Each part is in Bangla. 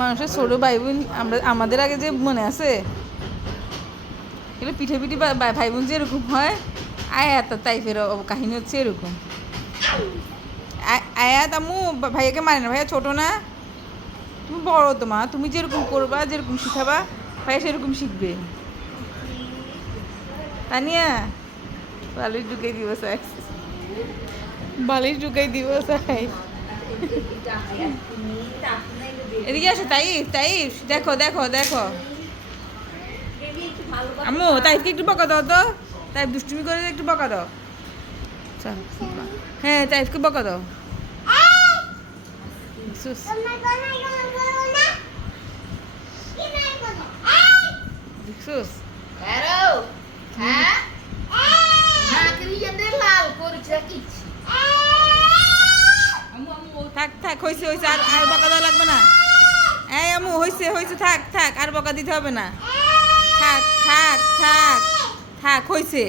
মানুষের ছোট ভাই বোন আমরা আমাদের আগে যে মনে আছে? এগুলো পিঠে পিঠে ভাই বোন যে এরকম হয়। আয়াত অব- কাহিনী হচ্ছে এরকম আয়াত আম্মু বা- ভাইয়াকে মানে না ভাইয়া ছোট না তুমি বড় তো মা তুমি যেরকম করবা যেরকম শিখাবা ভাইয়া সেরকম শিখবে তানিয়া বালিশ ঢুকাই দিব স্যার বালিশ ঢুকাই দিব স্যার এদিকে আসো তাইফ তাইফ দেখো দেখো দেখো আম্মু তাইফকে একটু বকা দাও তো তাইফ দুষ্টুমি করে একটু বকা দাও। হ্যাঁ তাইফকে বকা দাও। থাক থাক হয়েছে হয়েছে আর আর বকা দেওয়া লাগবে না। এই আম্মু হয়েছে হয়েছে থাক থাক, আর বকা দিতে হবে না। থাক থাক থাক। থাক হয়েছে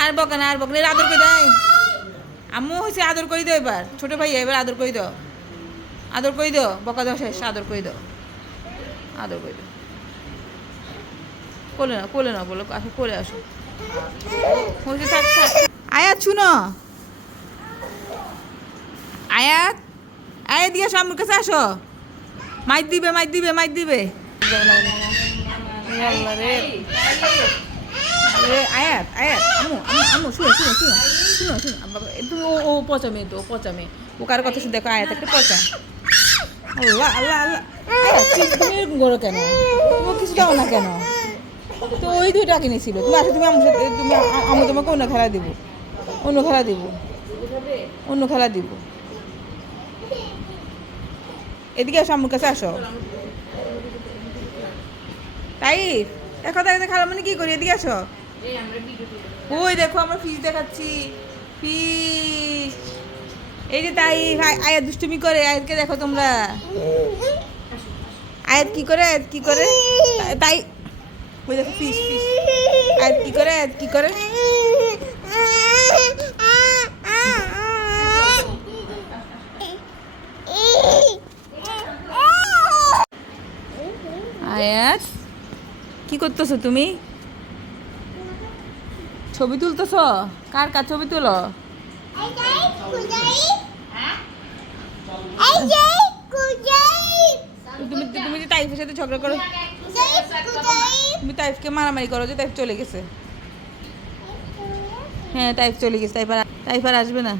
আর বকা না, আর বকা এর আদর করে দেয়। আম্মু হয়েছে আদর করে দাও এবার। ছোটো ভাই এবার আদর করে দাও। আদর করে দাও। বকা দেওয়া শেষ, আদর করে দাও। আদর করে দাও। কোলে না কোলে না বলো, আসো, কোলে আসো। হয়েছে থাক থাক। আয়া শুনো। আয়াত আয়াত দিয়ে আসো আমার কাছে আসো। মাইক দিবে মাইক দিবে মাইক দিবে। আল্লাহ রে। রে আয়াত আয়াত আমু আমু আমু শুনো শুনো শুনো শুনো শুনো তুমি ও ও পচা মেয়ে তো পচা মেয়ে ও কার কথা শুনে দেখো আয়াত একটা পচা আল্লাহ আল্লাহ আল্লাহ তুমি- এরকম করো কেন তুমি কিছু দাও না কেন তো ওই দুইটা কিনেছিল তুমি আসো তুমি আমার সাথে তুমি আমি তোমাকে অন্য খেলা দিব অন্য খেলা দিব অন্য খেলা দিব এদিকে আসো আমার কাছে আসো তাই দেখো খালা মানে কি করি এদিকে আসো ওই দেখো, আমরা ফিস দেখাচ্ছি। ফিস এই যে তাই, আয়- দুষ্টুমি করে আয়াতকে দেখো তোমরা। আয়াত কি করে আয়াত কি করে? তাই, ওই দেখো ফিস ফিস আয়াত কি করে আয়াত কি করে? আয়াত কি করতেছো তুমি? ছবি তুলতেছ? কার কার ছবি তুলো? তুমি তুমি যে তাইফের সাথে ঝগড়া করো। তুমি তাইফকে মারামারি করো যে তাইফ চলে গেছে। হ্যাঁ তাইফ চলে গেছে তাইফ আর তাইফ আর আসবে না।